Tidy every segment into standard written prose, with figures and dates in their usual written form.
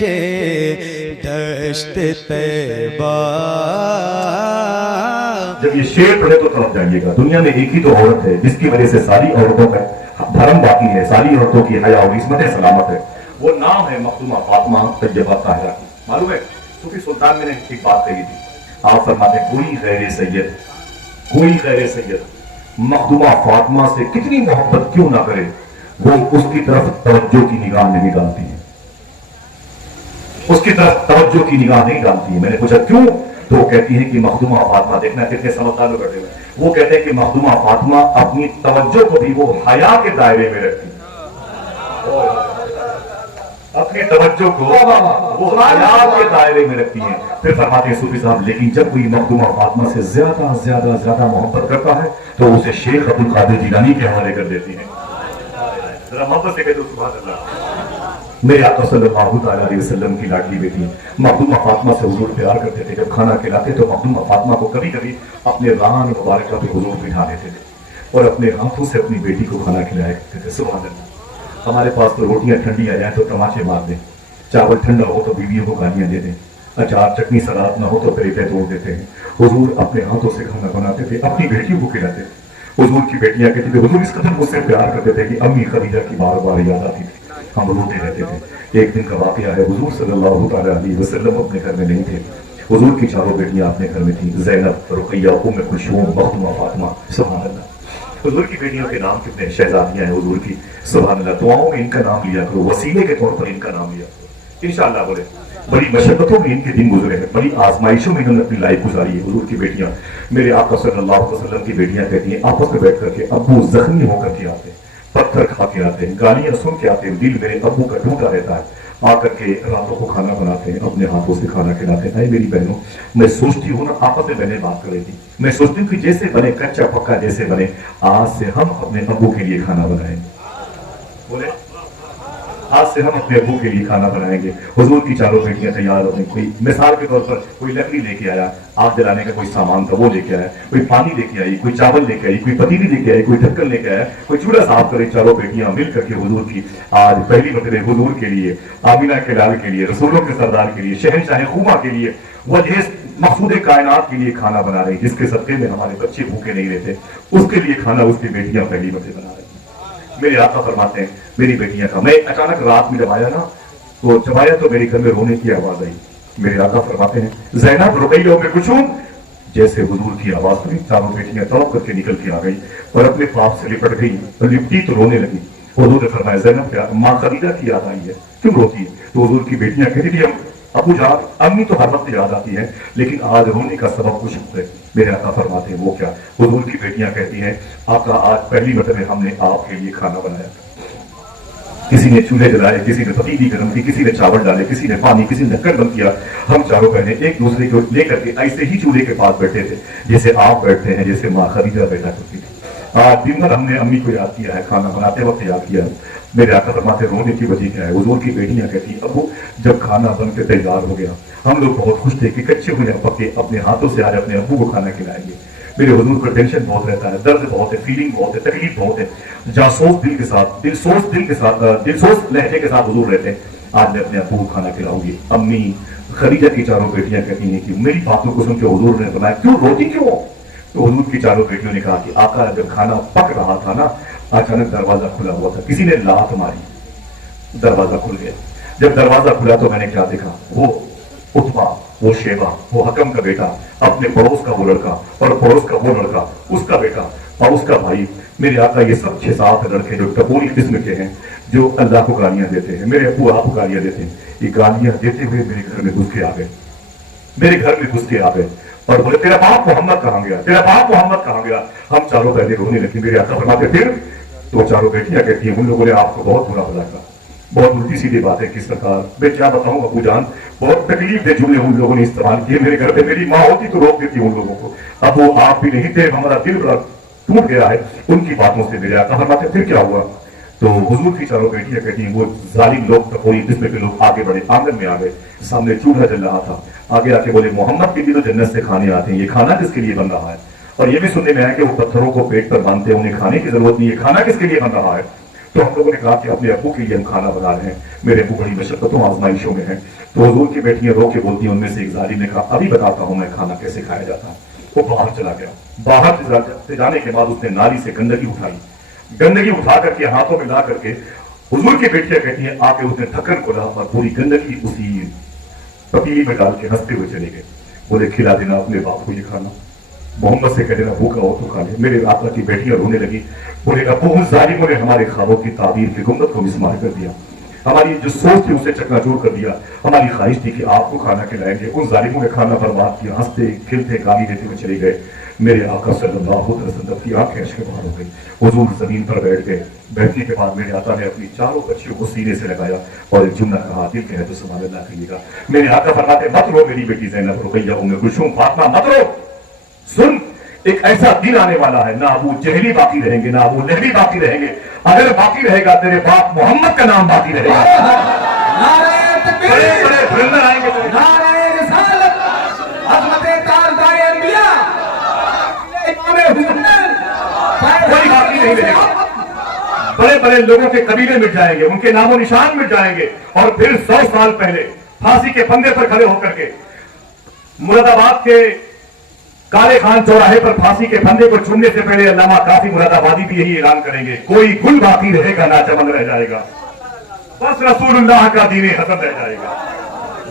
دیکھے دشت طیبہ. جب یہ شعر پڑھے تو طرف جائیے گا. دنیا میں ایک ہی تو عورت ہے جس کی وجہ سے ساری عورتوں کا دھرم باقی ہے, ساری عورتوں کی حیا اور عصمت سلامت ہے. وہ نام ہے مخدومہ فاطمہ طیبہ طاہرہ. معلوم ہے صوفی سلطان میں نے ایک بات کہی تھی, آپ فرماتے ہیں کوئی غیر سید مخدومہ فاطمہ سے کتنی محبت کیوں نہ کرے, وہ اس کی طرف توجہ کی نگاہ نہیں ڈالتی ہے, اس کی طرف توجہ کی نگاہ نہیں ڈالتی ہے. میں نے پوچھا کیوں؟ تو وہ کہتی ہیں کہ مخدومہ فاطمہ, دیکھنا کتنے سمجھدار لوگ بیٹھے ہوئے, وہ کہتے ہیں کہ مخدومہ فاطمہ اپنی توجہ کو بھی وہ حیا کے دائرے میں رکھتی ہے, اپنی توجہ کو وہ حیا کے دائرے میں رکھتی ہیں. پھر فرماتے ہیں صوفی صاحب لیکن جب کوئی مخدومہ فاطمہ سے زیادہ زیادہ زیادہ محبت کرتا ہے تو اسے شیخ عبد القادر جیلانی کے حوالے کر دیتی ہے. ذرا محبت سے کہتے ہو سبحان اللہ. میرے آقا صلی اللہ تعالیٰ علیہ وسلم کی لاڈلی بیٹی مخدومہ فاطمہ سے حضور پیار کرتے تھے. جب کھانا کھلاتے تو مخدومہ فاطمہ کو کبھی کبھی اپنے ران مبارکہ پہ حضور بٹھا دیتے تھے اور اپنے ہاتھوں سے اپنی بیٹی کو کھانا کھلایا کرتے تھے. سبحان اللہ. ہمارے پاس تو روٹیاں ٹھنڈی آ جائیں تو تماچے مار دیں, چاول ٹھنڈا ہو تو بیویوں کو گالیاں دے دیں, اچار چٹنی سلاد نہ ہو تو کریلے توڑ دیتے ہیں. حضور اپنے ہاتھوں سے کھانا بناتے تھے, اپنی بیٹیوں کو کھلاتے تھے. حضور کی بیٹیاں کہتی تھی حضور اس قدر مجھ سے پیار کرتے تھے کہ امی خدیجہ کی بار بار یاد آتی تھی, ہم روتے رہتے تھے. ایک دن کا واقعہ ہے, حضور صلی اللہ تعالیٰ علیہ وسلم اپنے گھر میں نہیں تھے. حضور کی چاروں بیٹیاں اپنے گھر میں تھیں, زینب, رقیہ, ام کلثوم, مخدومہ فاطمہ. سبحان اللہ. حضور کی بیٹیوں کے نام کتنے شہزادیاں ہیں حضور کی. سبحان اللہ. دعاؤں میں ان کا نام لیا کرو, وسیلے کے طور پر ان کا نام لیا کرو انشاءاللہ. بولے بڑی مشقتوں میں ان کے دن گزرے ہیں, بڑی آزمائشوں میں انہوں نے اپنی لائف گزاری ہے. حضور کی بیٹیاں, میرے آقا صلی اللہ علیہ وسلم کی بیٹیاں کہتی ہیں آپس میں بیٹھ کر کے ابو زخمی ہو کر کے آتے ہیں, پتھر کھا کے آتے ہیں, گالیاں سن کے آتے ہیں, دل میرے ابو کا ٹوٹا رہتا ہے. آ کر کے راتوں کو کھانا بناتے ہیں, اپنے ہاتھوں سے کھانا کھلاتے ہیں. میری بہنوں, میں سوچتی ہوں نا, آپس میں بہنیں بات کر رہی تھی, میں سوچتی ہوں کہ جیسے بنے کچا پکا جیسے بنے, آج سے ہم اپنے ابو کے لیے کھانا بنائیں گے. بولے آج سے ہم اپنے ابو کے لیے کھانا بنائیں گے. حضور کی چاروں بیٹیاں تیار ہو گئی. کوئی مثال کے طور پر کوئی لکڑی لے کے آیا, آگ جلانے کا کوئی سامان تھا وہ لے کے آیا, کوئی پانی لے کے آئی, کوئی چاول لے کے آئی, کوئی پتیلی لے کے آئی, کوئی ڈھکن لے کے آیا, کوئی چولہا صاف کرے. چاروں بیٹیاں مل کر کے حضور کی آج پہلی مرتبہ حضور کے لیے, آمینہ کے لال کے لیے, رسولوں کے سردار کے لیے, شہنشاہ خوما کے لیے, وجہ مقصود کائنات کے لیے کھانا بنا رہی, جس کے صدقے میں ہمارے بچے بھوکے نہیں رہتے, اس کے لیے کھانا اس کی بیٹیاں پہلی مرتبہ بنا رہی. میرے آقا فرماتے ہیں میری بیٹیاں کا, میں اچانک رات میں جب آیا نا تو میرے گھر میں رونے کی آواز آئی. میرے آقا فرماتے ہیں زینب, رقیہ, ام کلثوم, جیسے حضور کی آواز سنی چاروں بیٹیاں تڑپ کر کے نکل کے آ گئی اور اپنے پاپ سے لپٹ گئی, لپٹی تو رونے لگی. حضور نے فرمایا زینب کیا ماں خدیجہ کی یاد آئی ہے, کیوں روتی ہے؟ تو حضور کی بیٹیاں کہتی تھی ابو جان, امی تو ہر وقت یاد آتی ہے لیکن آج رونے کا سبب کچھ ہے. میرے آقا فرماتے ہیں وہ کیا؟ حضور کی بیٹیاں کہتی ہیں آقا آج پہلی مرتبہ ہم نے آپ کے لیے کھانا بنایا. کسی نے چولہے جلائے, کسی نے پتیلی گرم کی, کسی نے چاول ڈالے, کسی نے پانی, کسی نے ڈھکن بند کیا. ہم چاروں بہنیں ایک دوسرے کو لے کر کے ایسے ہی چولہے کے پاس بیٹھے تھے جیسے آپ بیٹھتے ہیں, جیسے ماں خدیجہ بیٹھا کرتی تھی. آج دن بھر ہم نے امی کو یاد کیا ہے, کھانا بناتے وقت یاد کیا ہے. میرے آقا فرماتے رونے کی وجہ کیا ہے؟ حضور کی بیٹیاں کہتی ابو جب کھانا بن کے تیار ہو گیا ہم لوگ بہت خوش تھے کہ کچے ہوئے پکے اپنے ہاتھوں سے آج اپنے ابو کو کھانا کھلائیں گے. میرے حضور کو ٹینشن بہت رہتا ہے, درد بہت ہے, فیلنگ بہت ہے, تکلیف بہت ہے, جاسوس دل کے ساتھ, دلسوز لہجے کے ساتھ حضور رہتے ہیں. آج میں اپنے ابو کو کھانا کھلاؤں گی. امی خدیجہ کی چاروں بیٹیاں کہتی ہیں کہ میری باتوں کو سن کے حضور نے فرمایا کیوں روتی کیوں؟ تو حضور کی چاروں بیٹیوں نے کہا کہ آقا جب کھانا پک رہا تھا نا اچانک دروازہ کھلا ہوا تھا, کسی نے لات ماری, دروازہ کھل گیا. جب دروازہ کھلا تو میں نے کیا دیکھا, وہ عتبہ, وہ شیبہ, وہ حکم کا بیٹا, اپنے پڑوس کا وہ لڑکا, اور پڑوس کا وہ لڑکا, اس کا بیٹا اور اس کا بھائی. میرے آقا یہ سب 6-7 لڑکے جو ٹپوری قسم کے ہیں جو اللہ کو گالیاں دیتے ہیں, میرے ابو آپ کو گالیاں دیتے ہیں, یہ گالیاں دیتے ہوئے میرے گھر میں گھس کے آ گئے, میرے گھر میں گھس کے آ گئے اور بولے تیرا باپ محمد کہاں گیا, تیرا باپ محمد کہاں گیا. ہم چاروں پہلے رونے لگے. میرے آقا فرماتے پھر تو چاروں بیٹیاں کہتی ہیں ان لوگوں نے آپ کو بہت برا بھلا کہا, بہت الٹی سیدھی باتیں کی سرکار. میں کیا بتاؤں ابو جان, بہت تکلیف دے جملے ان لوگوں نے استعمال کیے. میرے گھر پہ میری ماں ہوتی تو روک دیتی ان لوگوں کو, اب وہ آپ بھی نہیں تھے, ہمارا دل بڑا ٹوٹ گیا ہے ان کی باتوں سے. میرے آقا فرماتے پھر کیا ہوا؟ تو حضور کی چاروں بیٹیاں کہتی ہیں وہ ظالم لوگ ٹپوری قسم کے لوگ آگے بڑھے, آنگن میں آ گئے, سامنے چولہا جل رہا تھا. آگے آ کے بولے محمد کے بھی تو جنت سے کھانے آتے ہیں, یہ کھانا کس کے لیے بن رہا ہے؟ اور یہ بھی سننے میں آیا کہ وہ پتھروں کو پیٹ پر باندھتے ہیں, انہیں کھانے کی ضرورت نہیں ہے, کھانا کس کے لیے بن رہا ہے؟ تو हम लोगों ने कहा कि अपने अब्बू के लिए हम खाना बना रहे हैं, मेरे अब्बू बड़ी मशक्कतों आजमाइशों में हैं। तो हुजूर की बेटियां रो के बोलती हैं, उनमें से एक जालिम ने कहा अभी बताता हूँ मैं खाना कैसे खाया जाता है। वो बाहर चला गया, बाहर से जाने के बाद उसने नाली से गंदगी उठाई, गंदगी उठा करके हाथों में ला करके हुजूर की बेटियां कहती हैं आके उसने ढक्कन खोला और पूरी गंदगी उसी पतीली में डाल के हंसते हुए चले गए। बोले खिला देना अपने बाप को ये खाना, मोहम्मद से कह देना भूखा हो तो खा ले। मेरे आका की बेटियां रोने लगी, बोले अब्बू उन जालिमों ने हमारे ख्वाबों की ताबीर की गुम्बद को मिसमार कर दिया, हमारी जो सोच थी उसे चकनाचूर कर दिया, हमारी ख्वाहिश थी कि आपको खाना खिलाएंगे, उन जालिमों ने खाना बर्बाद किया। हंसते खिलते गाली देते हुए चले गए। मेरे आका सल्लल्लाहु अलैहि वसल्लम की आंखें अश्क बहार हो गई। हुजूर जमीन पर बैठ गए। बैठने के बाद मेरे आका ने अपनी चारों बच्चियों को सीने से लगाया और एक जुमला कहा, दिल कहे तो सुभान अल्लाह कहिएगा। मेरे आका फरमाते मत रो मेरी बेटी ज़ैनब, रुकैया उम्मे कुलसूम फातिमा मत रो, सुन एक ऐसा दिन आने वाला है, ना अबू जहली बाकी रहेंगे ना अबू लहबी बाकी रहेंगे, अगर बाकी रहेगा तेरे बाप मोहम्मद का नाम बाकी रहेगा। बड़े बड़े धुरंधर आएंगे, नारे रिसालत, अज़मते तारदाए अंबिया, इमाम हुसैन, कोई बाकी नहीं रहेगा। बड़े बड़े लोगों के कबीले मिट जाएंगे, उनके नामो निशान मिट जाएंगे। और फिर 100 साल पहले फांसी के फंदे पर खड़े होकर के मुरादाबाद के काले खान चौराहे पर फांसी के फंदे को चुनने से पहले अल्लामा काफी मुरादाबादी भी यही ऐलान करेंगे, कोई गुल बाकी रहेगा ना चमन रह जाएगा, बस रसूलुल्लाह का दीन हसन रह जाएगा।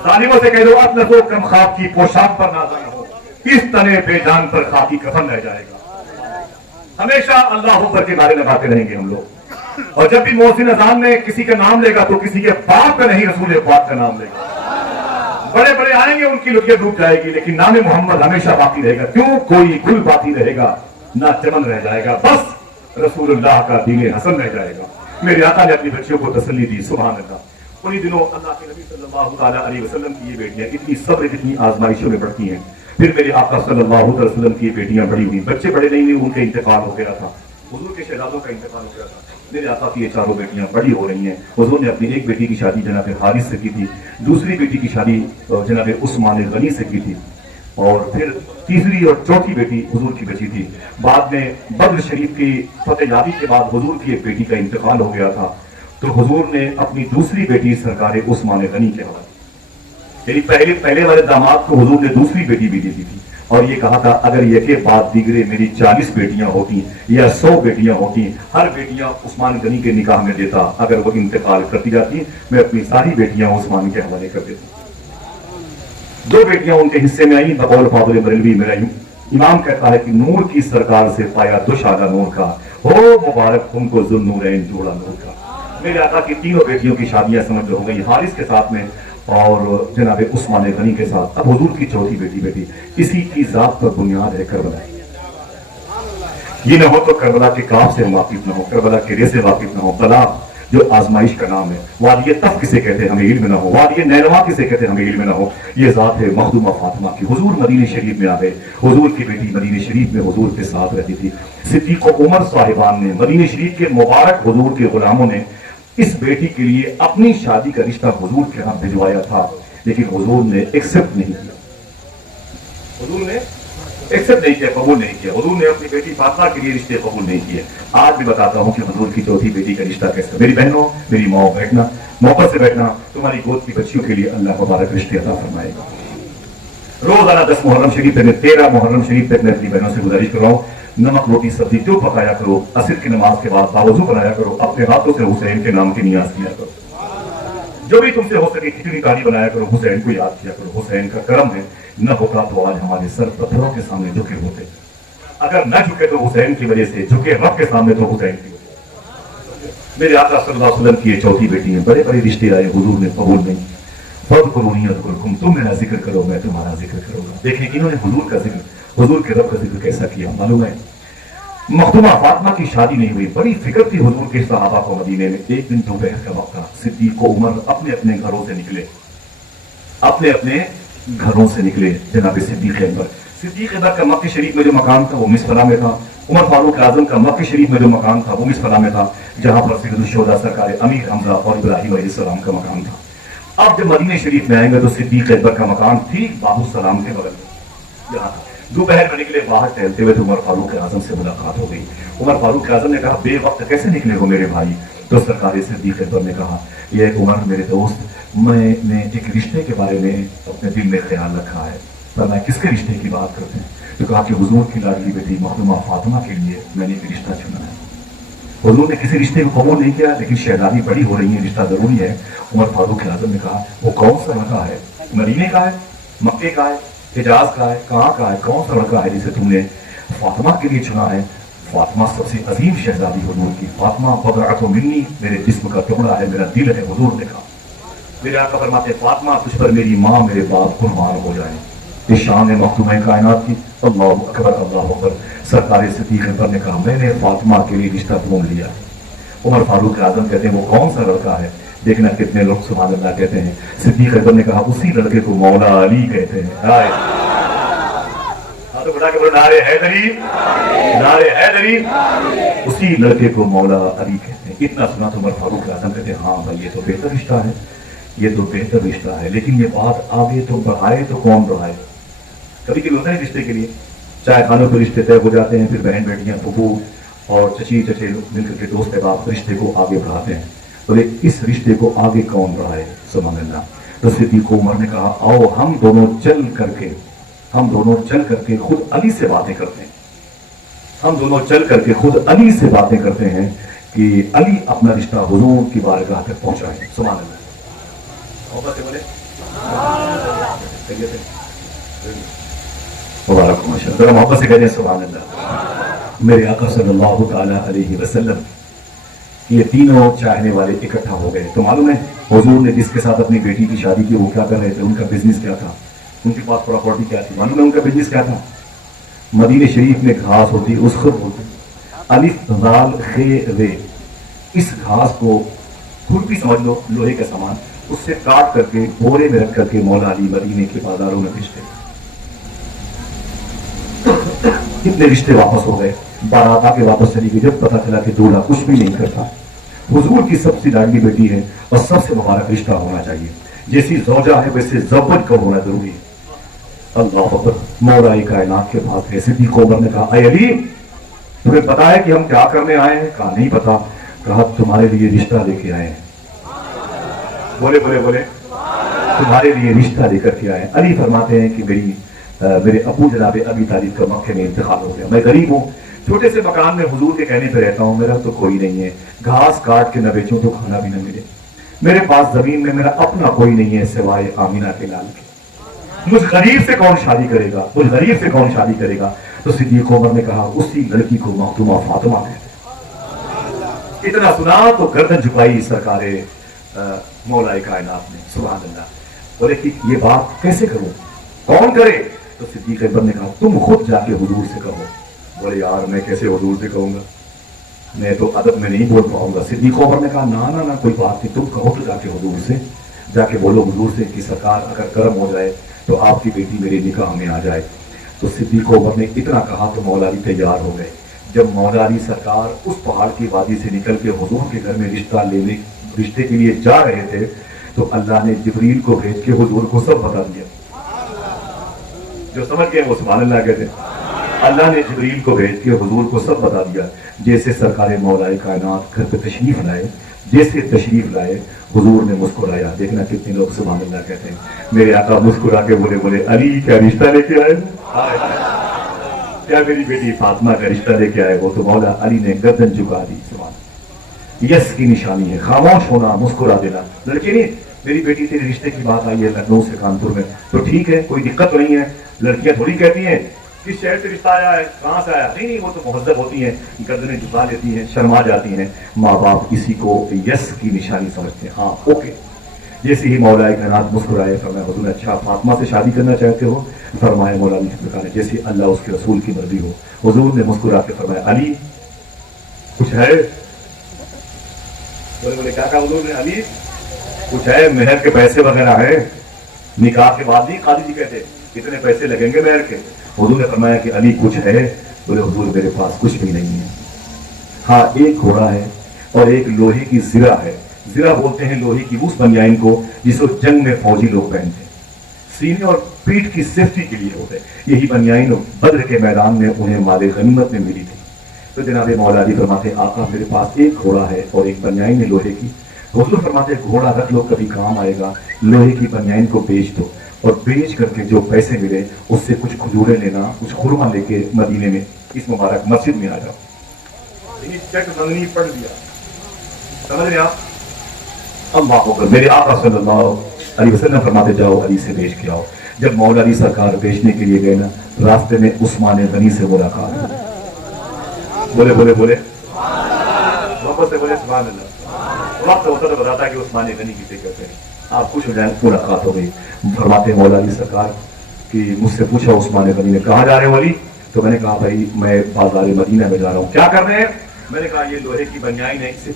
जालिमों से कह दो अतलसो कम ख्वाब की पोशाक पर नाज़ न हो, इस तने बेजान पर खाकी कफन रह जाएगा। हमेशा अल्लाह पर के बारे में बातें रहेंगे हम लोग। और जब भी मोहसिन अजान में किसी का नाम लेगा तो किसी के बाप का नहीं रसूल पाक का नाम लेगा। बड़े बड़े आएंगे उनकी लुटिया डूब जाएगी, लेकिन नाम मोहम्मद हमेशा बाकी रहेगा। क्यों? कोई गुल बाकी रहेगा ना चमन रह जाएगा, बस रसूलुल्लाह का दीन हसन रह जाएगा। मेरे आका ने अपनी बच्चियों को तसल्ली दी, सुभान अल्लाह। उन्हीं दिनों अल्लाह के नबी सल्लल्लाहु ताला अलैहि वसल्लम की ये बेटियां इतनी सब्र कितनी आजमाइशों में पड़ती हैं। फिर मेरे आका सल्लल्लाहु अलैहि वसल्लम की बेटियां बड़ी हुई, बच्चे बड़े नहीं हुए, उनका इंतकाल हो गया था, हुजूर के शहजादों का इंतकाल हो गया था। मेरे आका की ये चारों बेटियां बड़ी हो रही हैं। हुजूर ने अपनी एक बेटी की शादी जनाब हारिस से की थी, दूसरी बेटी की शादी जनाब उस्मान गनी से की थी, और फिर तीसरी और चौथी बेटी हुजूर की बची थी। बाद में बद्र शरीफ की फतेह याबी के बाद हुजूर की एक बेटी का इंतकाल हो गया था, तो हुजूर ने अपनी दूसरी बेटी सरकार उस्मान गनी के हवाले, यानी पहले वाले दामाद को हुजूर ने दूसरी बेटी भी दे दी थी, और ये कहा था अगर ये के बाद दिगरे मेरी 40 बेटियां होती या 100 बेटियां होती, हर बेटियां उस्मान गनी के निकाह में देता, अगर वो इंतकाल करती जाती मैं अपनी सारी बेटियां उस्मान के हवाले कर देता। 2 बेटियां उनके हिस्से में आई, बकौल फादुल बरेलवी मेरा इमाम कहता है कि नूर की सरकार से पाया दुशाला नूर का, हो मुबारक उनको जुल्नूरैन जोड़ा नूर का। मेरे आका की तीनों बेटियों की शादियां समझ हो गई, हारिस के साथ में और जनाब उस्मान गनी के साथ। अब हुजूर की चौथी बेटी इसी की जात पर बुनियाद है करबला। ये न हो तो करबला के काफ से वाकिफ न हो, करबला के रे से वाकिफ न हो, बला जो आजमाइश का नाम है, वादिय तफ किसे कहते हैं हमें इल्म न हो, वादिय नैनवा किसे कहते हैं हमें इल्म न हो, ये जात है मखदूमा फातिमा की। हुजूर मदीने शरीफ में आ गए, हुजूर की बेटी मदीने शरीफ में हुजूर के साथ रहती थी। सिद्दीक उमर साहिबान ने, मदीने शरीफ के मुबारक हुजूर के गुलामों ने इस बेटी के लिए अपनी शादी का रिश्ता हुजूर के यहाँ भिजवाया था, लेकिन हुजूर ने एक्सेप्ट नहीं किया, हुजूर ने एक्सेप्ट नहीं किया, कबूल नहीं किया। हुजूर ने अपनी बेटी फातिमा के लिए रिश्ते कबूल नहीं किए। आज भी बताता हूँ कि हुजूर की चौथी बेटी का रिश्ता कैसा। मेरी बहनों, मेरी माओ, बैठना, मोहब्बत से बैठना, तुम्हारी गोद की बच्चियों के लिए अल्लाह मुबारक रिश्ते अता फरमाएगा। रोजाना 10 मुहर्रम शरीफ तक, 13 मुहर्रम शरीफ तक मैं अपनी बहनों से गुजारिश कर रहा हूँ, नमक रोटी सब्जी जो पकाया करो, असर की नमाज के बाद बावजू बनाया करो, अपने हाथों से हुसैन के नाम की नियाज किया करो, जो भी तुमसे हो सके खिचड़ी कहानी बनाया करो, हुसैन को याद किया करो। हुसैन का करम है, न होता तो आज हमारे सर पत्थरों के सामने झुके होते, अगर न झुके तो हुसैन की वजह से, झुके रब के सामने तो हुसैन की वजह से। मेरे आका सल्लल्लाहु अलैहि वसल्लम की ये चौथी बेटी है, बड़े बड़े रिश्ते आए, हुजूर ने कबूल नहीं। तुम मेरा जिक्र करो मैं तुम्हारा जिक्र करूंगा। देखिए इन्होंने हुजूर का जिक्र, हुजूर के रब का जिक्र कैसा किया मालूम है। मखदूमा फातिमा की शादी नहीं हुई, बड़ी फिक्र थी हुजूर के सहाबा को मदीने में। एक दिन दोपहर का वक्त था, सिद्दीक को उमर अपने अपने घरों से निकले, अपने अपने घरों से निकले। जनाब सिद्दीक अकबर का मक्के शरीफ में जो मकान था वो मिसफला में था। उमर फारूक आजम का मक्के शरीफ में जो मकान था वो मिसफला में था, जहां पर सैयदुश्शोहदा सरकार अमीर हमजा और इब्राहिम अलैहिस्सलाम का मकान था। अब जब मदीने शरीफ में आएंगे तो सिद्दीक अकबर का मकान ठीक बाबू सलाम के बगल में यहाँ था। दोपहर में निकले, बाहर टहलते हुए तो उमर फारूक आजम से मुलाकात हो गई। उमर फारूक आजम ने कहा बे वक्त कैसे निकले हो मेरे भाई? तो सरकार सिद्दीक़ अकबर ने कहा, ये उमर मेरे दोस्त, मैंने एक रिश्ते के बारे में अपने दिल में ख्याल रखा है। पर मैं किसके रिश्ते की बात करते हैं? तो कहा कि हुजूर की लाडली बेटी मखदूमा फातिमा के लिए मैंने एक रिश्ता चुना है। हुजूर ने किसी रिश्ते को कबूल नहीं किया, लेकिन शहजादी बड़ी हो रही है, रिश्ता जरूरी है। उमर फारूक आजम ने कहा, वो कौन सा लड़का है? मदीने का है, मक्के का है, हिजाज का है, कहाँ का है? कौन सा लड़का है जिसे तुमने फातिमा के लिए चुना है? फातिमा सबसे अजीम शहजादी हुजूर की। फातिमा बदअतु मिन्नी, मेरे जिस्म का टुकड़ा है, मेरा दिल है। हुजूर ने कहा, मेरे आका फरमाते, फातिमा तुझ पर मेरी माँ मेरे बाप कुर्बान हो जाए। इस शान मखदूम कायनात की। अल्लाह अकबर, अल्लाह अकबर। सरकार सिद्दीक़ अकबर ने कहा, मैंने फातिमा के लिए रिश्ता ढूंढ लिया। उमर फारूक आजम कहते हैं, वो कौन सा लड़का है? देखना कितने लोग सुभान अल्लाह कहते हैं। सिद्दीक़ अकबर ने कहा, उसी लड़के को मौला अली कहते हैं। तो बड़ा के नारे हैदरी, नारे हैदरी, उसी लड़के को मौला अली कहते हैं। इतना सुना तो उमर फारूक आजम कहते हैं, हाँ भाई ये तो बेहतर रिश्ता है, ये तो बेहतर रिश्ता है, लेकिन ये बात आगे तो बढ़ाए तो कौन बढ़ाए? कभी कभी होता है रिश्ते के लिए चाय खानों पर रिश्ते तय हो जाते हैं, फिर बहन बेटियां, फूफू और चची चचे मिलकर के दोस्त अहबाब रिश्ते को आगे बढ़ाते हैं। बोले इस रिश्ते को आगे कौन बढ़ाए? सुभान अल्लाह। तो सिद्दीक़ उमर ने कहा, आओ हम दोनों चल करके खुद अली से बातें करते हैं। हम दोनों चल करके खुद अली से बातें करते हैं कि अली अपना रिश्ता हुजूर की बारगाह तक पहुंचाए। सुभान अल्लाह। मोहब्बत से बोले मुबारक माशाअल्लाह, मोहब्बत से कहें सुभान अल्लाह। मेरे आका सल्लल्लाहु ताला अलैहि वसल्लम, ये तीनों चाहने वाले इकट्ठा हो गए। तो मालूम है हुजूर ने जिसके साथ अपनी बेटी की शादी की वो क्या कर रहे थे? उनका बिजनेस क्या था? उनके पास प्रॉपर्टी क्या थी? मालूम है उनका बिजनेस क्या था? मदीने शरीफ में घास होती, उसखुर होती, अलिफ जाल खे रे, इस घास को खुरपी समझ लो, लोहे का सामान, उससे काट करके बोरे में रख करके मौला अली मदीने के बाजारों में बेचते। कितने रिश्ते वापस हो गए, बारात आके वापस चली गई। जब पता चला कि दूल्हा कुछ भी नहीं करता, हुजूर की सबसे लाडली बेटी है और सबसे मुबारक रिश्ता होना चाहिए। जैसी ज़ौजा है वैसे ज़ौज का होना जरूरी है। अल्लाह अकबर। मौला कायनात के पास है। सिद्दीक़ उमर ने कहा, अली तुम्हें पता है कि हम क्या करने आए हैं? कहा नहीं पता। कहा तुम्हारे लिए रिश्ता लेके आए हैं। बोले बोले बोले तुम्हारे लिए रिश्ता लेकर के आए। अली फरमाते हैं कि मेरे अबू जनाब अबी तालिब का मक्के में इंतकाल हो गया। मैं गरीब हूँ, छोटे से मकान में हुजूर के कहने पे रहता हूँ, मेरा तो कोई नहीं है, घास काट के न बेचूं तो खाना भी न मिले, मेरे पास जमीन में मेरा अपना कोई नहीं है सिवाय आमिना के लाल के। मुझ गरीब से कौन शादी करेगा? मुझ गरीब से कौन शादी करेगा? तो सिद्दीक़ उमर ने कहा, उसी लड़की को मखदूमा फातिमा कहते। इतना सुना तो गर्दन झुकाई सरकारे मौला कायनात ने। सुभान अल्लाह। बोले कि ये बात कैसे करूं, कौन करे? तो सिद्दीक़ अकबर ने कहा, तुम खुद जाके हुजूर से कहो। बोले यार मैं कैसे हुजूर से कहूंगा, मैं तो अदब में नहीं बोल पाऊंगा। सिद्दीक़ उमर ने कहा, ना ना ना कोई बात नहीं, तुम कहो तो जाके हुजूर से, जाके बोलो हुजूर से कि सरकार अगर कर्म हो जाए तो आपकी बेटी मेरे निकाह में आ जाए। तो सिद्दीक़ उमर ने इतना कहा तो मौला अली तैयार हो गए। जब मौला अली सरकार उस पहाड़ की वादी से निकल के हुजूर के घर में रिश्ते के लिए जा रहे थे तो अल्लाह ने जिब्रील को भेज के हुजूर को सब बता दिया। जो समझ गए वो सुभान अल्लाह कहते हैं। अल्लाह ने जिब्रील को भेज के हुजूर को सब बता दिया। जैसे सरकार मौला कायनात घर पे तशरीफ लाए, जैसे तशरीफ लाए हुजूर ने मुस्कुराया। देखना कितने लोग सुभान अल्लाह कहते हैं। मेरे आका मुस्कुरा के बोले अली क्या रिश्ता लेके आए? क्या मेरी बेटी फातिमा का रिश्ता लेके आए? वो तो मौला अली ने गर्दन झुका दी। सुभान, यस की निशानी है, खामोश होना, मुस्कुरा देना। लड़की नहीं, मेरी बेटी तेरे रिश्ते की बात आई है लखनऊ से कानपुर में, तो ठीक है, कोई दिक्कत नहीं है। लड़कियां थोड़ी कहती हैं किस शहर से रिश्ता आया है, कहाँ से आया? नहीं, वो तो मुहज्जब होती हैं, गर्दनें झुका लेती हैं, शर्मा जाती हैं। माँ बाप इसी को यस की निशानी समझते हैं। हाँ ओके। जैसे ही मौला कायनात मुस्कुराए, फरमाया हुजूर अच्छा फातिमा से शादी करना चाहते हो? फरमाया मौला अली जैसे अल्लाह उसके रसूल की मर्जी हो। हुजूर ने मुस्कुरा के फरमाया अली कुछ है? बोले क्या कहा हुजूर ने? अली कुछ है, मेहर के पैसे वगैरह है? निकाह के बाद नहीं काजी जी कहते कितने पैसे लगेंगे मेहर के? हुजूर ने फरमाया कि अली कुछ है? बोले हुजूर मेरे पास कुछ भी नहीं है। हाँ एक घोड़ा है और एक लोहे की जिरा है। जिरा बोलते हैं लोहे की उस बनियाइन को जिसको जंग में फौजी लोग पहनते हैं, सीने और पीठ की सेफ्टी के लिए होते हैं। यही बनियाइन बद्र के मैदान में उन्हें माले गनीमत में मिली थी। तो जनाब मौला अली फरमाते आका मेरे पास एक घोड़ा है और एक बनियाइन है लोहे की। हुजूर फरमाते घोड़ा रख लो कभी काम आएगा, लोहे की बनियाइन को बेच दो और बेच करके जो पैसे मिले उससे कुछ खजूरें लेना, कुछ खुरमा लेके मदीने में इस मुबारक मस्जिद में आ जाओ। चेक मंगनी पढ़ दिया, समझ रहे आप? अल्लाह अकबर। मेरे आका सल्लल्लाहु अलैहि वसल्लम फरमाते जाओ अली से बेच के आओ। जब मौला अली सरकार बेचने के लिए गए ना, रास्ते में उस्मान गनी से मुलाकात हुई। बोले बोले बोले वापस से बोले सुभान अल्लाह। वक्त होता तो बताता कि उस्मान गनी किसे कहते हैं। आप खुश हो जाए, मुलाकात हो गई। फरमाते मौला अली सरकार कि मुझसे पूछा उस्मान गनी ने कहाँ जा रहे हो अली? तो मैंने कहा भाई मैं बाजार मदीना में जा रहा हूँ। क्या कर रहे हैं? मैंने कहा ये लोहे की बनियाइन है, इसे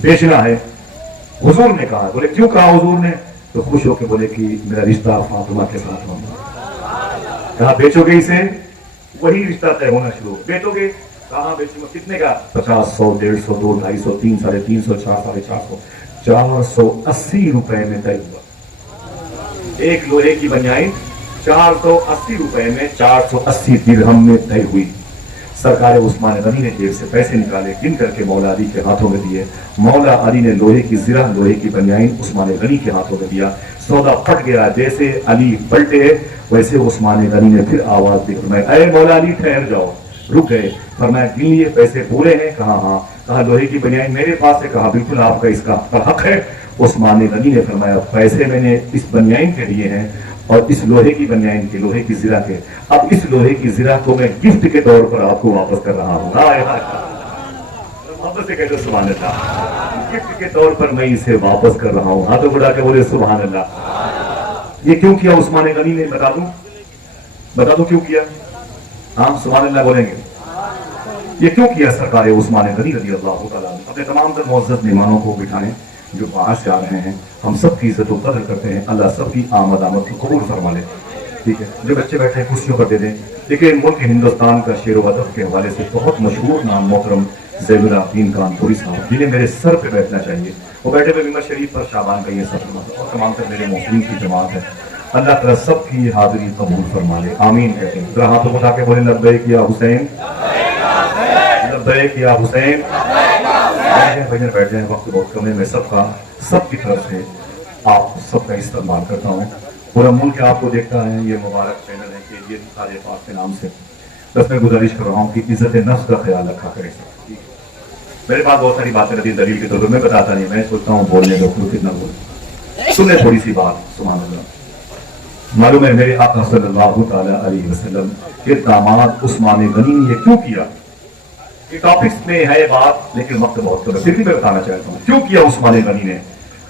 बेचना है। हुजूर ने कहा, बोले क्यों कहा हुजूर ने? तो खुश होकर बोले कि मेरा रिश्ता फातिमा के साथ होगा। कहा बेचोगे इसे? वही रिश्ता तय होना शुरू। बेचोगे? कहाँ बेचूंगा? कितने का? 50, 100, 150, 200, 250, 300, 350, 400, 450, 480 रुपए में तय हुआ। एक लोहे की बनियाइन 480 रुपए में, 480 दिरहम में तय हुई। सरकार उस्मान गनी ने जेब से पैसे निकाले, गिन करके मौला अली के हाथों में दिए। मौला अली ने लोहे की जिरा, लोहे की बनियाइन उस्मान गनी के हाथों में दिया। सौदा फट गया। जैसे अली पलटे वैसे उस्मान गनी ने फिर आवाज दी, फरमाया अरे मौला अली ठहर जाओ। रुक गए। फरमाया गिन लिए पैसे पूरे हैं? कहा हाँ। कहा लोहे की बनियाइन मेरे पास है? कहा बिल्कुल आपका इसका हक है। उस्मान गनी ने फरमाया पैसे मैंने इस बनियाइन के लिए हैं और इस लोहे की बनियाइन के, लोहे की जिरा के। अब इस लोहे की जिरा को मैं गिफ्ट के तौर पर आपको वापस कर रहा हूँ। वापस से कहते सुभान अल्लाह। गिफ्ट के तौर पर मैं इसे वापस कर रहा हूँ। हाथों बढ़ा के बोले सुभान अल्लाह। ये क्यों किया उस्मान गनी ने? बता दूं क्यों किया? आप सुभान अल्लाह बोलेंगे? ये क्यों किया सरकार उस्मान गनी रज़ी अल्लाह तआला अन्हु? अपने तमाम तर मुअज़्ज़ज़ मेहमानों को बिठाएं जो बाहर से आ रहे हैं। हम सब की इज्जत और कदर करते हैं। अल्लाह सबकी आमद को कबूल फरमा ले। ठीक है, जो बच्चे बैठे हैं कुर्सियों पर दे दें। देखिए मुल्क हिंदुस्तान का शेर व अदब के हवाले से बहुत मशहूर नाम मोहतरम ज़ैनुल आबिदीन कानपुरी साहब, जिन्हें मेरे सर पे बैठना चाहिए। वो बैठे हुए मिंबर शरीफ पर शाबान का ये सफर और तमाम तर मेरे मुस्लिम की जमात है। अल्लाह ताला सबकी हाजिरी कबूल फरमा ले, आमीन कहते हैं। जरा हाथों उठा के बोले लब्बैक या हुसैन, लब्बैक या हुसैन। भजन बैठ जाए, वक्त बहुत कम है। मैं सबकी तरफ से आप सबका इस्तेमाल करता हूँ। पूरा मुल्क आपको देखता है। ये मुबारक चैनल है कि ये सारे पाक के नाम से बस मैं गुजारिश कर रहा हूँ कि इज्जत नफ्स का ख्याल रखा करें। मेरे पास बहुत सारी बातें रहती है दलील के तौर पर, मैं बताता नहीं। मैं सोचता हूँ बोलने दो, कितना बोले। सुने थोड़ी सी बात, सुभान अल्लाह। मालूम है मेरे आका सल्लल्लाहु तआला अलैहि वसल्लम के दामाद उस्मान गनी ने ये क्यों किया? ये टॉपिक्स में है बात, लेकिन वक्त बहुत कम है, फिर भी मैं बताना चाहता हूँ क्यों किया उस्मान गनी ने।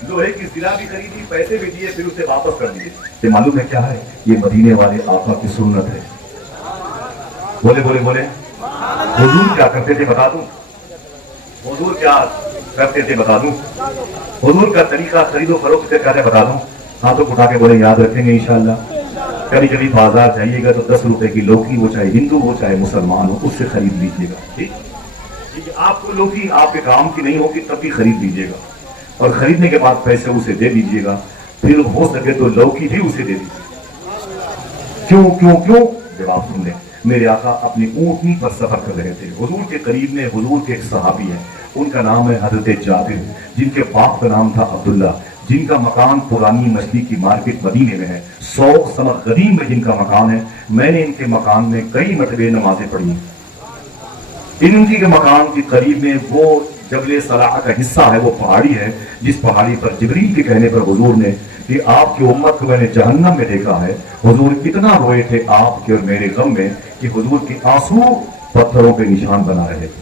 लोहे की जिरा भी खरीदी, पैसे भी दिए, फिर उसे वापस कर दिए। ये मालूम है क्या है? ये मदीने वाले आका की सुन्नत है। बोले बोले बोले हुजूर क्या करते थे बता दूं? हुजूर क्या करते थे बता दूं? हुजूर का तरीका खरीदो फरोख्त से क्या है बता दूं? हाथों उठा के बोले याद रखेंगे इंशाअल्लाह। कभी कभी बाजार जाइएगा तो 10 रुपए की लौकी, वो चाहे हिंदू हो चाहे मुसलमान हो, उससे खरीद लीजिएगा। ठीक, आपको लौकी आपके काम की नहीं होगी तब भी खरीद लीजिएगा, और खरीदने के बाद पैसे उसे दे दीजिएगा। फिर हो सके तो लौकी भी उसे दे दीजिए। क्यों क्यों क्यों? जवाब सुन लें। मेरे आका अपनी ऊँटनी पर सफर कर रहे थे। हुजूर के करीब में हुजूर के एक सहाबी है, उनका नाम है हजरत जाबिर, जिनके बाप का नाम था अब्दुल्ला, जिनका मकान पुरानी मछली की मार्केट मदीने में है। 100 सनद कदीम में जिनका मकान है। मैंने इनके मकान में कई मरतबे नमाजें पढ़ी। इनकी के मकान के करीब में वो जबले सलाह का हिस्सा है, वो पहाड़ी है जिस पहाड़ी पर जिब्रील के कहने पर हुजूर ने कि आपकी उम्मत को मैंने जहन्नम में देखा है। हुजूर इतना रोए थे आपके और मेरे गम में कि हुजूर के आंसू पत्थरों पे निशान बना रहे थे।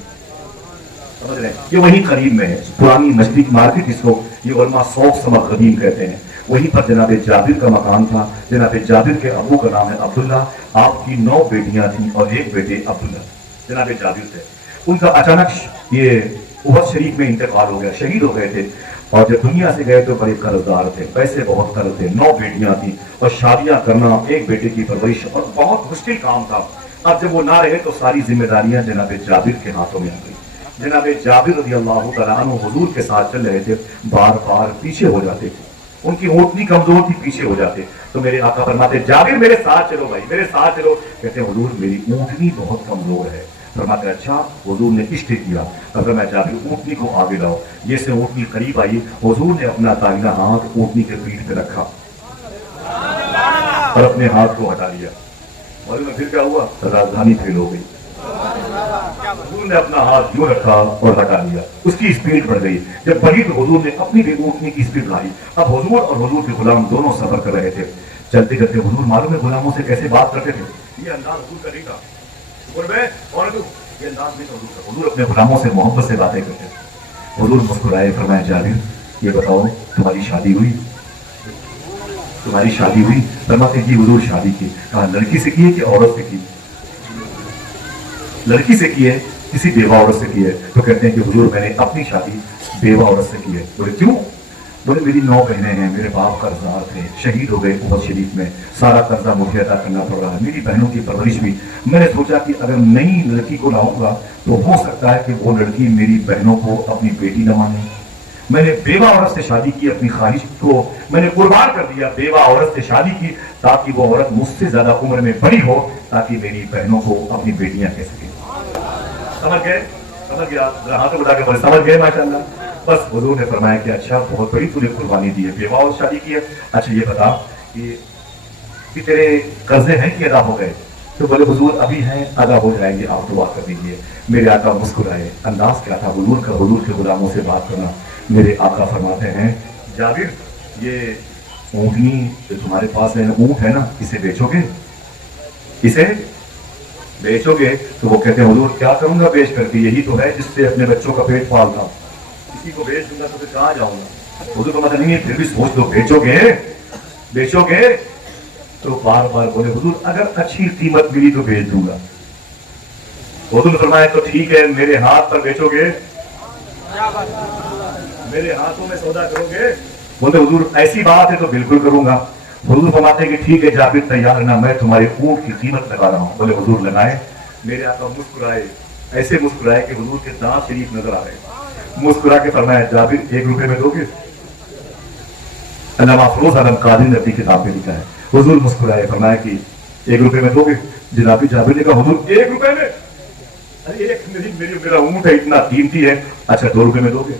समझ रहे हैं? ये वही करीब में है, पुरानी मछली की मार्केट, इसको ये उलमा 100 समद कदीम कहते हैं। वहीं पर जनाब जाबिर का मकान था। जनाब जाबिर के अबू का नाम है अब्दुल्ला। आपकी 9 बेटियां थी और एक बेटे अब्दुल्ला जनाब जाबिर थे। उनका अचानक ये उहद शरीफ में इंतकाल हो गया, शहीद हो गए थे। और जब दुनिया से गए तो बड़े कर्जदार थे, पैसे बहुत कर्ज थे। 9 बेटियां थी और शादियां करना, एक बेटे की परवरिश, और बहुत मुश्किल काम था। अब जब वो ना रहे तो सारी जिम्मेदारियां जनाब जाबिर के हाथों में आ गई। जनाब जाबिर रज़ी अल्लाह तआला अन्हु हुजूर के साथ चल रहे थे, बार बार पीछे हो जाते थे। उनकी ऊँटनी कमजोर थी, पीछे हो जाते। तो मेरे आका फरमाते जाबिर मेरे साथ चलो भाई, मेरे साथ चलो। कहते हुजूर मेरी ऊँटनी बहुत कमजोर है, फरमाते अच्छा हुजूर ने इश्ते किया। अब मैं जाबिर ऊँटनी को आगे लाओ, जैसे ऊँटनी करीब आई हुजूर ने अपना दाहिना हाथ ऊँटनी के पीठ पे रखा और अपने हाथ को हटा लिया। मालूम है फिर क्या हुआ? राजधानी फेल हो गई। हुजूर ने अपना हाथ यूं रखा और हटा लिया, उसकी स्पीड बढ़ गई। जब बढ़ी तो हुजूर ने अपनी भी ऊँटनी की स्पीड बढ़ाई। अब हुजूर और हुजूर के गुलाम दोनों सफर कर रहे थे। चलते चलते हुजूर मालूम है गुलामों से कैसे बात करते थे, ये अंदाज हुजूर का नहीं था। ये अंदाज नहीं था हुजूर का। हुजूर अपने गुलामों से मोहब्बत से बातें करते थे। हुजूर मुस्कुराए, फरमाया जाबिर ये बताओ तुम्हारी शादी हुई? तुम्हारी शादी हुई? फरमाते जी हुजूर शादी की। कहा लड़की से की है कि औरत से की? लड़की से की है, किसी बेवा औरत से की है? तो कहते हैं कि हुजूर मैंने अपनी शादी बेवा औरत से की है। बोले क्यों? बोले मेरी 9 बहनें हैं, मेरे बाप कर्जदार थे, शहीद हो गए उहद शरीफ में, सारा कर्जा मुझे अदा करना पड़ रहा है, मेरी बहनों की परवरिश भी। मैंने सोचा कि अगर नई लड़की को लाऊंगा तो हो सकता है कि वो लड़की मेरी बहनों को अपनी बेटी न माने। मैंने बेवा औरत से शादी की, अपनी ख्वाहिश को मैंने कुर्बान कर दिया, बेवा औरत से शादी की ताकि वो औरत मुझसे ज्यादा उम्र में बड़ी हो, ताकि मेरी बहनों को अपनी बेटियां कह सके। समझ गए? समझ गया? हाथ उठा के बोले समझ गए माशाल्लाह। बस हुजूर ने फरमाया कि अच्छा बहुत बड़ी तूने कुर्बानी दी है, बेवा और शादी की है। अच्छा ये बता कि तेरे कर्जे हैं कि अदा हो गए? तो बोले हुजूर अभी हैं, अदा हो जाएंगे, आप दुआ कर दीजिए। मेरे आका मुस्कुराए। अंदाज क्या था हुजूर का, हुजूर के गुलामों से बात करना। मेरे आका फरमाते हैं जाबिर ये ऊँटनी जो तुम्हारे पास है, ऊँट है ना, इसे बेचोगे? इसे बेचोगे? तो वो कहते हैं हुजूर क्या करूंगा बेच करके, यही तो है जिससे अपने बच्चों का पेट पालता हूं, इसी को बेच दूंगा तो फिर कहां जाऊंगा? हुजूर को मतलब नहीं है, फिर भी सोच लो बेचोगे? बेचोगे? तो बार बार बोले हुजूर अगर अच्छी कीमत मिली तो बेच दूंगा। हुजूर ने फरमाया तो ठीक है, मेरे हाथ पर बेचोगे? मेरे हाथों में सौदा करोगे? बोले हुजूर ऐसी बात है तो बिल्कुल करूंगा। हुजूर फरमाते हैं कि ठीक है जाबिर तैयार ना, मैं तुम्हारे ऊँट की कीमत लगा रहा हूँ। बोले हुजूर लगाए। मेरे आका मुस्कुराए, ऐसे मुस्कुराए कि हुजूर के दांत शरीफ नजर आ रहे। मुस्कुरा के फरमाया जाबिर 1 रुपए में दोगे? अल्लामा अफरोज आलम कादरी ने अपनी किताब में लिखा है। हुजूर मुस्कुराए, फरमाया कि 1 रुपए में दोगे? जनाबी जाबिर ने कहा हुजूर 1 रुपए में? अरे मेरा ऊँट है, इतना कीमती है। अच्छा 2 रुपए में दोगे?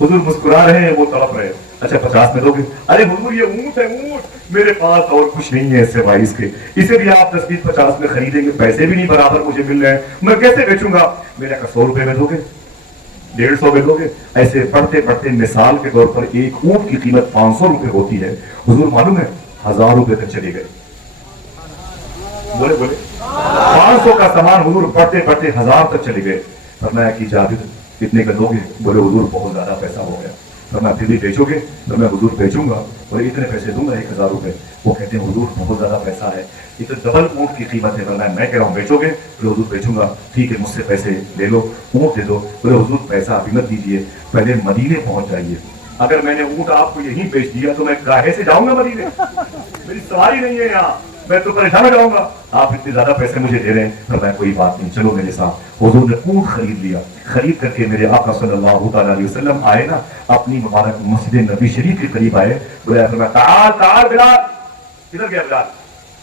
हुजूर मुस्कुरा रहे हैं, वो तड़प रहे हैं। अच्छा 50 में दोगे? अरे हुजूर ये ऊँट है, ऊँट, मेरे पास और कुछ नहीं है सिवाय इसके, इसे भी आप 10, 20, 50 में खरीदेंगे, पैसे भी नहीं बराबर मुझे मिल रहे हैं, मैं कैसे बेचूंगा? मेरे का 100 रुपए में दोगे? 150 में दोगे? ऐसे बढ़ते बढ़ते मिसाल के तौर पर एक ऊँट की कीमत 500 रुपए होती है। हुजूर मालूम है 1000 रुपए तक चले गए। बोले 500 का सामान हुजूर बढ़ते बढ़ते 1000 तक चले गए। फरमाया कि जाबिर कितने का दोगे? बोले हुजूर बहुत ज्यादा पैसा हो गया। फरमाया फिर भी बेचोगे? तो मैं हुजूर बेचूंगा, और इतने पैसे दूंगा 1000 रुपए। वो कहते हैं हुजूर बहुत ज्यादा पैसा है, ये तो डबल ऊँट की कीमत है। फरमाया मैं कह रहा हूँ बेचोगे? बोले हुजूर बेचूंगा। ठीक है मुझसे पैसे ले लो, ऊँट दे दो। बोले हुजूर पैसा अभी मत दीजिए, पहले मदीने पहुंच जाइए। अगर मैंने ऊँट आपको यहीं बेच दिया तो मैं काहे से जाऊंगा मदीने? मेरी सवारी नहीं है यहाँ, मैं तो परेशान हो जाऊंगा। आप इतने ज्यादा पैसे मुझे दे रहे हैं। तो मैं कोई बात नहीं, चलो मेरे साथ। हुजूर ने ऊँट खरीद लिया। खरीद करके मेरे आका सल्लल्लाहु अलैहि वसल्लम आए ना, अपनी मुबारक मस्जिद नबी शरीफ के करीब आए। बुलाया, फरमाया ताल ताल बिलाल। किधर गया बिलाल?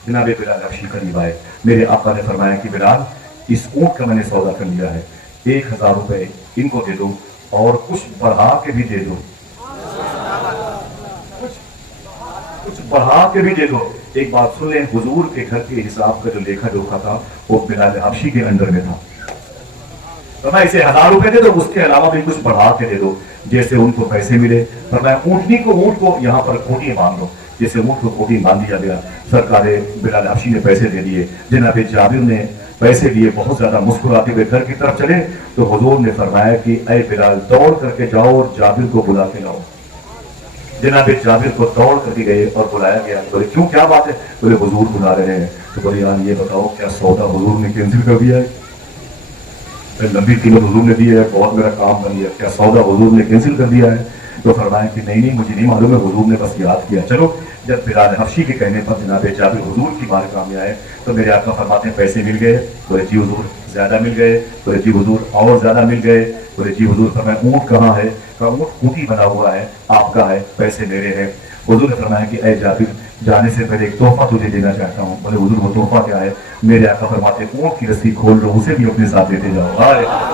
जनाबे बिलाल हबशी करीब आए। मेरे आका ने फरमाया कि बिलाल इस ऊँट का मैंने सौदा कर लिया है, 1000 रुपए इनको दे दो और कुछ बढ़ा के भी दे दो, कुछ बढ़ा के भी दे दो। एक बात सुन लें, हुजूर के घर के हिसाब का जो लेखा जोखा था वो बिलाल हबशी के अंडर में था। तो मैं इसे 1000 रुपए दे दो, उसके अलावा भी कुछ बढ़ा के दे दो, जैसे उनको पैसे मिले। पर मैं ऊँट को यहाँ पर खूंटी बांध दो, जैसे ऊँट को खूंटी बांध दिया गया। सरकार बिलाल हबशी ने पैसे दे दिए। जनाब जाबिर ने पैसे लिए, बहुत ज्यादा मुस्कुराते हुए घर की तरफ चले। तो हुजूर ने फरमाया कि ऐ बिलाल दौड़ करके जाओ और जाबिर को बुला के लाओ। जनाब जाबिर को दौड़ करके गए और बुलाया गया। बोले क्यों, क्या बात है? बोले हुजूर बुला रहे हैं। तो बोले यार ये बताओ क्या सौदा हुजूर ने कैंसिल कर दिया है? लंबी कीमत हुजूर ने दी है, बहुत मेरा काम बन गया, क्या सौदा हुजूर ने कैंसिल कर दिया है? तो फरमाया कि नहीं नहीं मुझे नहीं मालूम है, हुजूर ने बस याद किया। चलो जब बिलाल हबशी के कहने पर जनाब जाबिर हुजूर की बारगाह में आए तो मेरे आका फरमाते हैं पैसे मिल गए? बोले जी हुजूर ज्यादा मिल गए। बोले जी हुजूर और ज्यादा मिल गए। बोले जी हुजूर। फरमाया ऊँट कहाँ है? कहा ऊँट खूंटी बना हुआ है, आपका है, पैसे मेरे हैं। हुजूर ने फरमाया कि ऐ जाबिर, जाने से पहले एक तोहफा तुझे देना चाहता हूँ। बोले हुजूर वो तोहफा क्या है? मेरे आका फरमाते ऊँट की रस्सी खोल लो, उसे भी अपने साथ लेते जाओ।